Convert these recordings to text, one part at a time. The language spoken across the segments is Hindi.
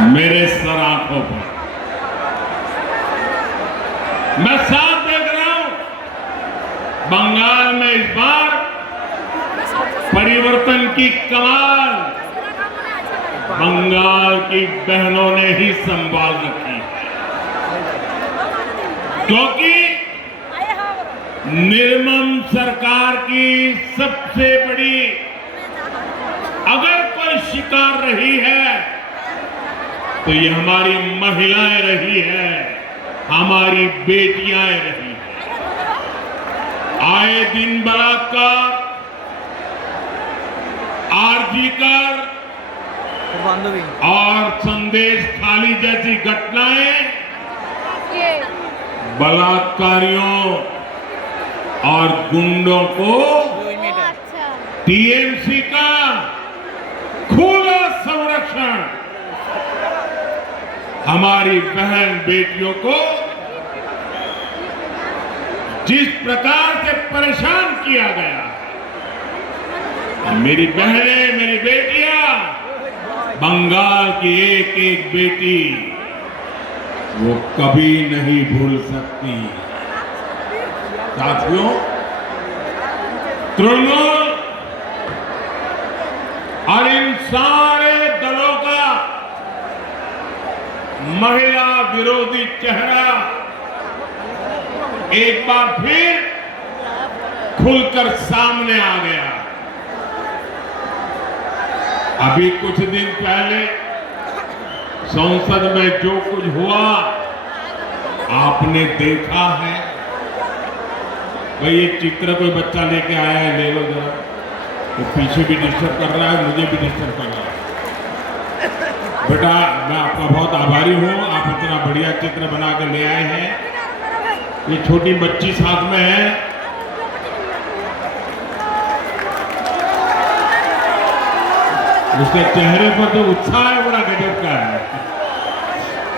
मेरे सर आंखों पर मैं साफ देख रहा हूं, बंगाल में इस बार परिवर्तन की कमाल बंगाल की बहनों ने ही संभाल रखी है, क्योंकि निर्मम सरकार की सबसे बड़ी अगर कोई शिकार रही है तो ये हमारी महिलाएं रही है, हमारी बेटियां रही है। आए दिन बलात्कार, आरजी कर और संदेश खाली जैसी घटनाएं बलात्कारियों और गुंडों को टीएमसी का खुला संरक्षण हमारी बहन बेटियों को जिस प्रकार से परेशान किया गया, मेरी बहनें, मेरी बेटियां, बंगाल की एक एक बेटी वो कभी नहीं भूल सकती। साथियों, तृणमूल और इन सारे दलों का महिला विरोधी चेहरा एक बार फिर खुलकर सामने आ गया। अभी कुछ दिन पहले संसद में जो कुछ हुआ आपने देखा है। भाई ये चित्र कोई बच्चा लेके आया है, ले लो जरा। तो पीछे भी डिस्टर्ब कर रहा है, मुझे भी डिस्टर्ब कर रहा है। बेटा मैं आपका बहुत आभारी हूं, आप इतना बढ़िया चित्र बना कर ले आए हैं। ये छोटी बच्ची साथ में है, उसके चेहरे पर जो उत्साह है बड़ा गजब का है।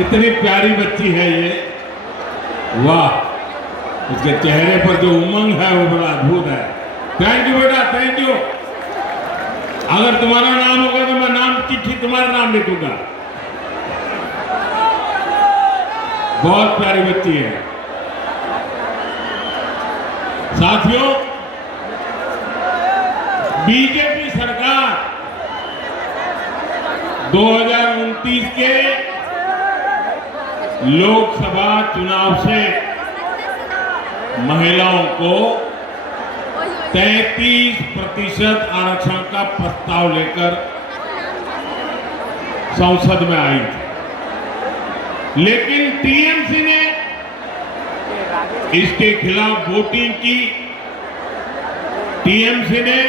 इतनी प्यारी बच्ची है ये, वाह। उसके चेहरे पर जो उमंग है वो बड़ा अद्भुत है। थैंक यू बेटा, थैंक यू। अगर तुम्हारा नाम होगा तो मैं नाम चिट्ठी तुम्हारा नाम लिखूंगा। बहुत प्यारी बच्ची है। साथियों, बीजेपी सरकार 2029 के लोकसभा चुनाव से महिलाओं को 33% आरक्षण का प्रस्ताव लेकर संसद में आई थी, लेकिन टीएमसी ने इसके खिलाफ वोटिंग की। टीएमसी ने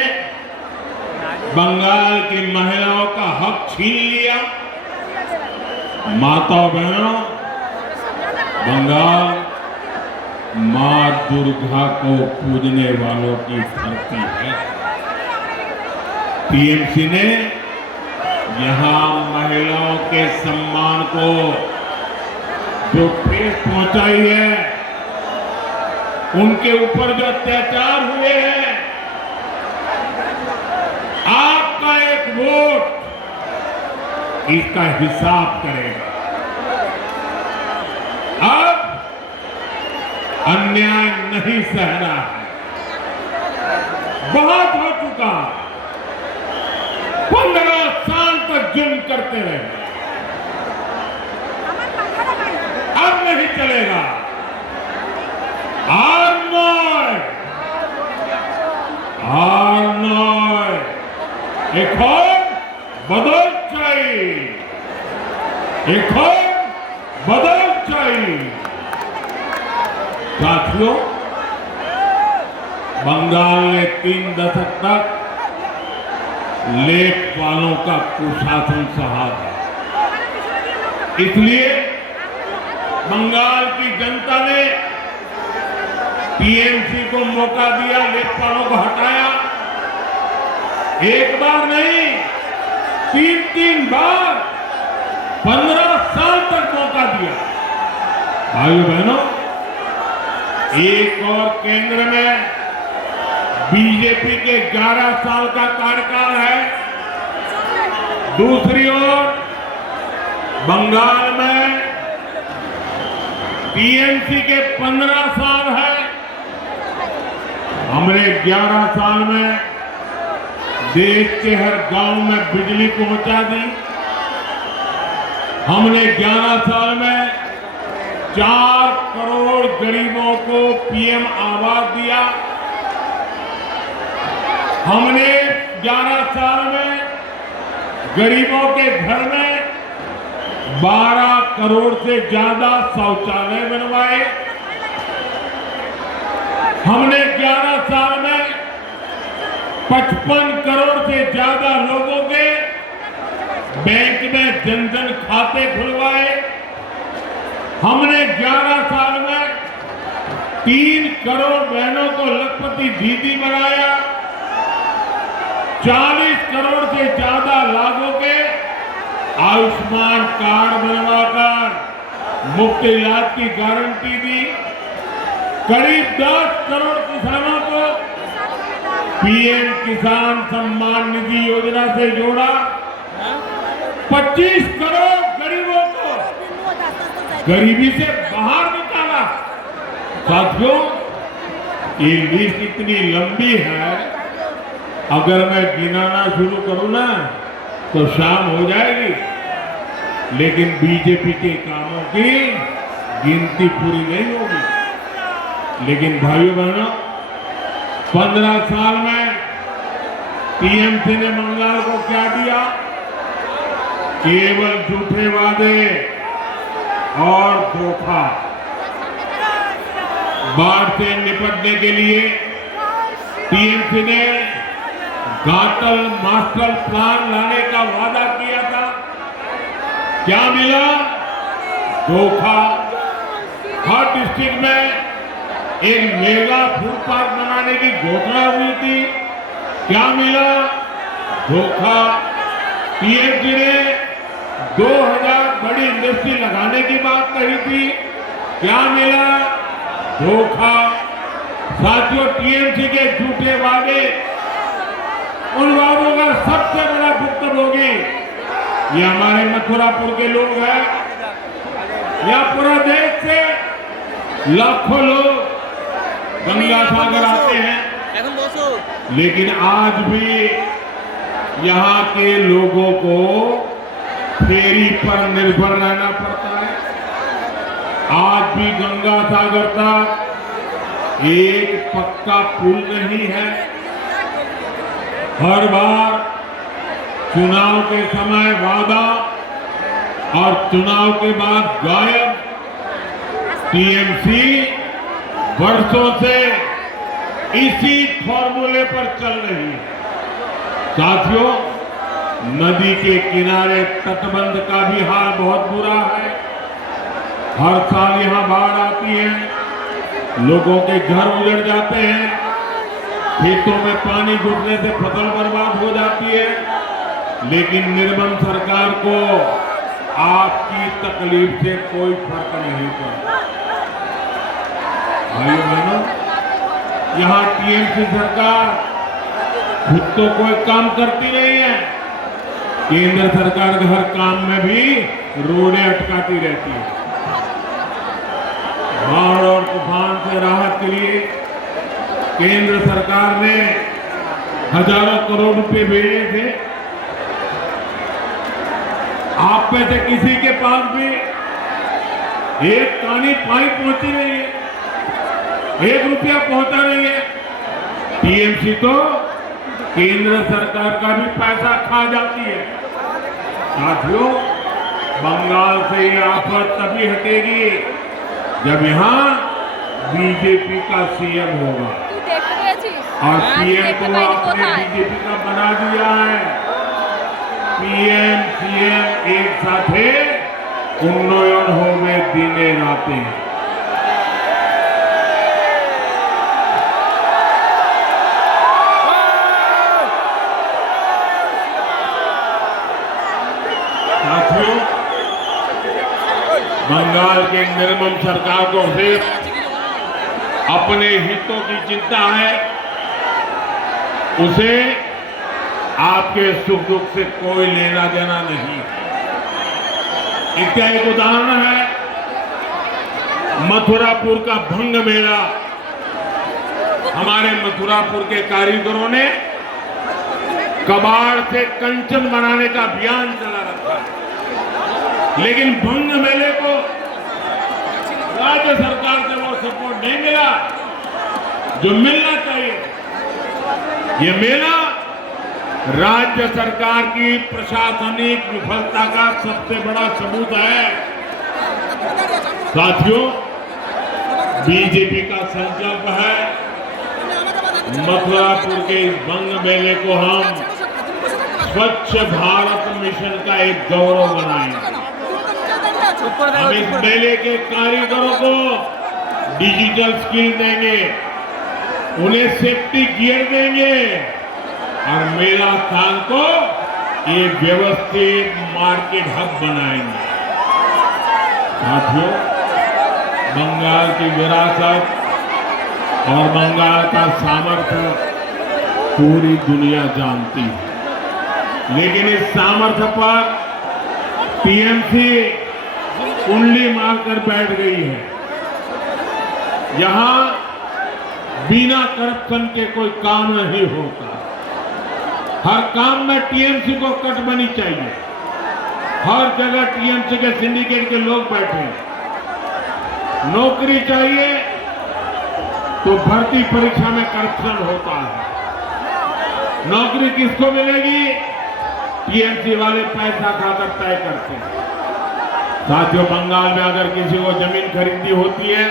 बंगाल की महिलाओं का हक छीन लिया। माताओं बहनों, बंगाल मां दुर्गा को पूजने वालों की धरती है। टीएमसी ने यहां महिलाओं के सम्मान को जो ठेस पहुंचाई है, उनके ऊपर जो अत्याचार हुए हैं, आपका एक वोट इसका हिसाब करेगा। अब अन्याय नहीं सहना है, बहुत हो चुका। 15 साल तक जुल्म करते रहे, अब नहीं चलेगा। एक और बदल चाहिए, एक और बदल चाहिए। साथियों, बंगाल ने 3 दशक तक लेखपालों का कुशासन सहा था। इसलिए बंगाल की जनता ने टीएमसी को मौका दिया, लेखपालों को हटाया। एक बार नहीं, 3 बार 15 साल तक मौका दिया। भाइयों बहनों, एक और केंद्र में बीजेपी के 11 साल का कार्यकाल है, दूसरी ओर बंगाल में टीएमसी के 15 साल है, हमने 11 साल में देश के हर गांव में बिजली पहुंचा दी। हमने 11 साल में 4 करोड़ गरीबों को पीएम आवास दिया। हमने 11 साल में गरीबों के घर में 12 करोड़ से ज्यादा शौचालय बनवाए। हमने 11 साल में 55 करोड़ से ज्यादा लोगों के बैंक में जनधन खाते खुलवाए। हमने 11 साल में 3 करोड़ बहनों को लखपति दीदी बनाया। 40 करोड़ से ज्यादा लाभों के आयुष्मान कार्ड बनवाकर मुफ्त इलाज की गारंटी दी। करीब 10 करोड़ किसानों को पीएम किसान सम्मान निधि योजना से जोड़ा। 25 करोड़ गरीबों को गरीबी से बाहर निकाला। साथियों, ये लिस्ट इतनी लंबी है, अगर मैं गिनाना शुरू करूं ना तो शाम हो जाएगी, लेकिन बीजेपी के कामों की गिनती पूरी नहीं होगी। लेकिन भाइयों बहनों, 15 साल में टीएमसी ने बंगाल को क्या दिया? केवल झूठे वादे और धोखा। बाढ़ से निपटने के लिए टीएमसी ने घाटल मास्टर प्लान लाने का वादा किया था। क्या मिला? धोखा। हर डिस्ट्रिक्ट में एक मेगा फूड पार्क बनाने की घोषणा हुई थी। क्या मिला? धोखा। टीएमसी ने 2000 बड़ी इंडस्ट्री लगाने की बात कही थी। क्या मिला? धोखा। साथियों, टीएमसी के झूठे वादे, उन वादों का सबसे बड़ा भुक्तभोगी ये हमारे मथुरापुर के लोग हैं। या पूरा देश से लाखों लोग गंगा सागर आते हैं, लेकिन आज भी यहाँ के लोगों को फेरी पर निर्भर रहना पड़ता है। आज भी गंगा सागर तक एक पक्का पुल नहीं है। हर बार चुनाव के समय वादा और चुनाव के बाद गायब। टीएमसी वर्षों से इसी फॉर्मूले पर चल रही है। साथियों, नदी के किनारे तटबंध का भी हाल बहुत बुरा है। हर साल यहाँ बाढ़ आती है, लोगों के घर उजड़ जाते हैं, खेतों में पानी घुसने से फसल बर्बाद हो जाती है, लेकिन निर्मम सरकार को आपकी तकलीफ से कोई फर्क नहीं पड़ता। भाइयों बहनों, यहाँ टीएमसी सरकार खुद तो कोई काम करती नहीं है, केंद्र सरकार के हर काम में भी रोड़े अटकाती रहती है। बाढ़ और तूफान से राहत के लिए केंद्र सरकार ने हजारों करोड़ रुपए भेजे थे। आप में से किसी के पास भी एक कानी पानी पहुंची नहीं है, 1 रुपया पहुंचा नहीं है। टीएमसी तो केंद्र सरकार का भी पैसा खा जाती है। साथियों, बंगाल से ये आफत तभी हटेगी जब यहाँ बीजेपी का सीएम होगा, और पीएम को आपने बीजेपी का बना दिया है। पीएम सीएम एक साथे उन्नयन होवे दिने राते। साथियों, बंगाल के निर्मम सरकार को सिर्फ अपने हितों की चिंता है, उसे आपके सुख दुख से कोई लेना देना नहीं। इसका एक उदाहरण है मथुरापुर का भंग मेला। हमारे मथुरापुर के कारीगरों ने कबाड़ से कंचन बनाने का अभियान चला रखा है, लेकिन भंग मेले को राज्य सरकार से वो सपोर्ट नहीं मिला जो मिलना चाहिए। ये मेला राज्य सरकार की प्रशासनिक विफलता का सबसे बड़ा सबूत है। साथियों, बीजेपी का संकल्प है मथुरापुर के इस भंग मेले को हम स्वच्छ भारत मिशन का एक गौरव बनाएंगे। हम इस मेले के कारीगरों को डिजिटल स्किल देंगे, उन्हें सेफ्टी गियर देंगे और मेला स्थान को एक व्यवस्थित मार्केट हब बनाएंगे। साथियों, बंगाल की विरासत और बंगाल का सामर्थ्य पूरी दुनिया जानती है, लेकिन इस सामर्थ्य पर टीएमसी कुंडली मारकर बैठ गई है। यहां बिना करप्शन के कोई काम नहीं होता। हर काम में टीएमसी को कटबनी चाहिए। हर जगह टीएमसी के सिंडिकेट के लोग बैठे हैं। नौकरी चाहिए तो भर्ती परीक्षा में करप्शन होता है। नौकरी किसको मिलेगी? टीएमसी वाले पैसा खाकर तय करते हैं। साथियों, बंगाल में अगर किसी को जमीन खरीदनी होती है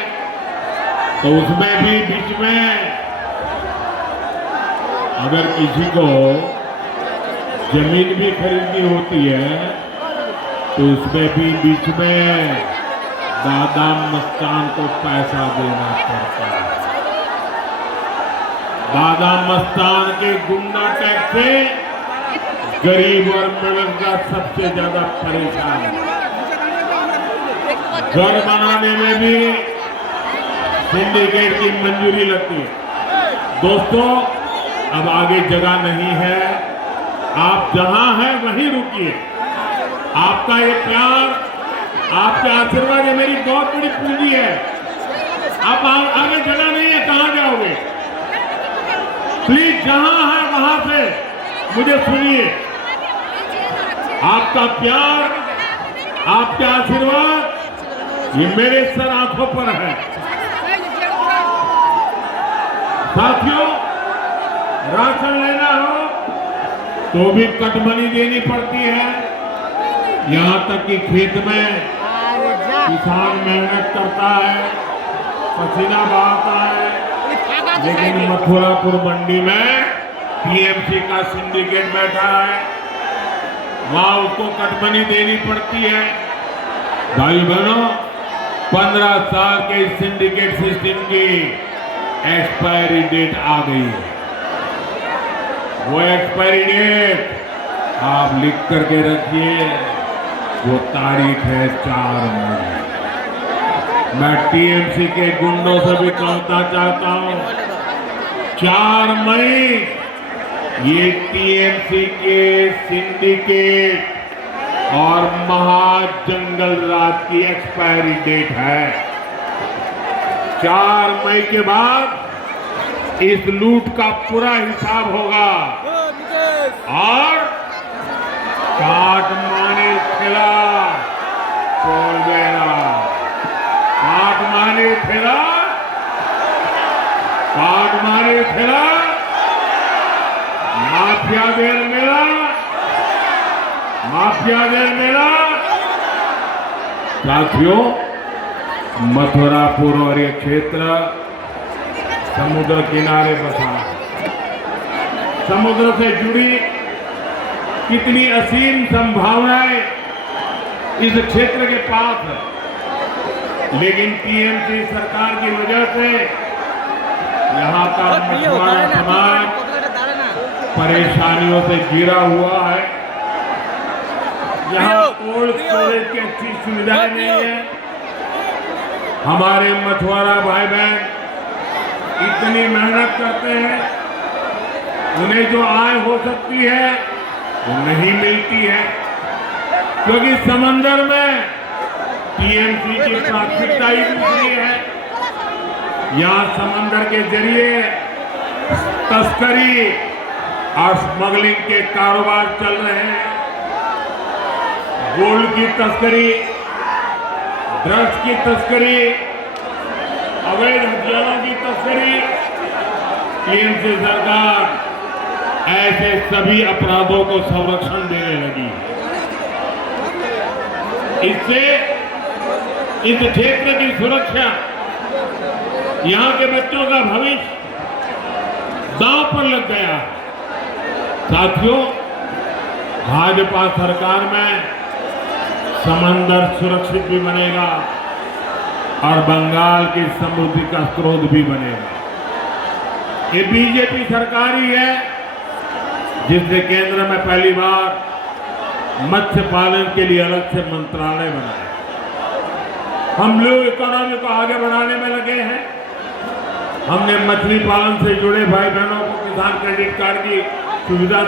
तो उसमें भी बीच में अगर किसी को जमीन भी खरीदनी होती है तो उसमें भी बीच में दादा मस्तान को पैसा देना पड़ता है। दादा मस्तान के गुंडा टैक्स से गरीब और मिडिल क्लास सबसे ज्यादा परेशान है। घर बनाने में भी सिंडिकेट की मंजूरी लगती है। दोस्तों, अब आगे जगह नहीं है। आप जहां हैं वहीं रुकिए। आपका ये प्यार, आपके आशीर्वाद ये मेरी बहुत बड़ी पूंजी है। आप आगे जगह नहीं है, कहां जाओगे? प्लीज जहां है वहां से मुझे सुनिए। आपका प्यार, आपके आशीर्वाद ये मेरे सर आंखों पर है। साथियों, राशन लेना हो तो भी कटमनी देनी पड़ती है। यहां तक कि खेत में किसान मेहनत करता है, पसीना बहाता है, लेकिन मथुरापुर मंडी में टीएमसी का सिंडिकेट बैठा है, वहां उसको कटमनी देनी पड़ती है। भाई बहनों, 15 साल के सिंडिकेट सिस्टम की एक्सपायरी डेट आ गई है। वो एक्सपायरी डेट आप लिख करके रखिए, वो तारीख है 4 मई। मैं टीएमसी के गुंडों से भी कहना चाहता हूं, 4 मई ये टीएमसी के सिंडिकेट और महाजंगल राज की एक्सपायरी डेट है। 4 मई के बाद इस लूट का पूरा हिसाब होगा और काटमानी खिलाफ बोलबेला, काटमानी खिलाफ माफिया देर मेला। साथियों, मथुरापुर और ये क्षेत्र समुद्र किनारे बसा है। समुद्र से जुड़ी कितनी असीम संभावनाएं इस क्षेत्र के पास है, लेकिन टीएमसी सरकार की वजह से यहाँ का मछुआरा समाज परेशानियों से घिरा हुआ है। यहाँ कोल्ड स्टोरेज की अच्छी सुविधाएं नहीं है। हमारे मछुआरा भाई बहन इतनी मेहनत करते हैं, उन्हें जो आय हो सकती है वो नहीं मिलती है, क्योंकि समंदर में टीएमसी की प्राथमिकता ही दूसरी है। यहाँ समंदर के जरिए तस्करी और स्मगलिंग के कारोबार चल रहे हैं। गोल्ड की तस्करी, ड्रग्स की तस्करी, अवैध हथियारों की तस्करी। टीएमसी सरकार ऐसे सभी अपराधों को संरक्षण देने लगी। इससे इस क्षेत्र की सुरक्षा, यहां के बच्चों का भविष्य दांव पर लग गया। साथियों, भाजपा सरकार में समंदर सुरक्षित भी बनेगा और बंगाल की समृद्धि का स्रोत भी बनेगा। ये बीजेपी सरकार ही है जिसने केंद्र में पहली बार मत्स्य पालन के लिए अलग से मंत्रालय बनाया। हम लोग इकोनॉमी को आगे बढ़ाने में लगे हैं। हमने मछली पालन से जुड़े भाई बहनों को किसान क्रेडिट कार्ड की सुविधा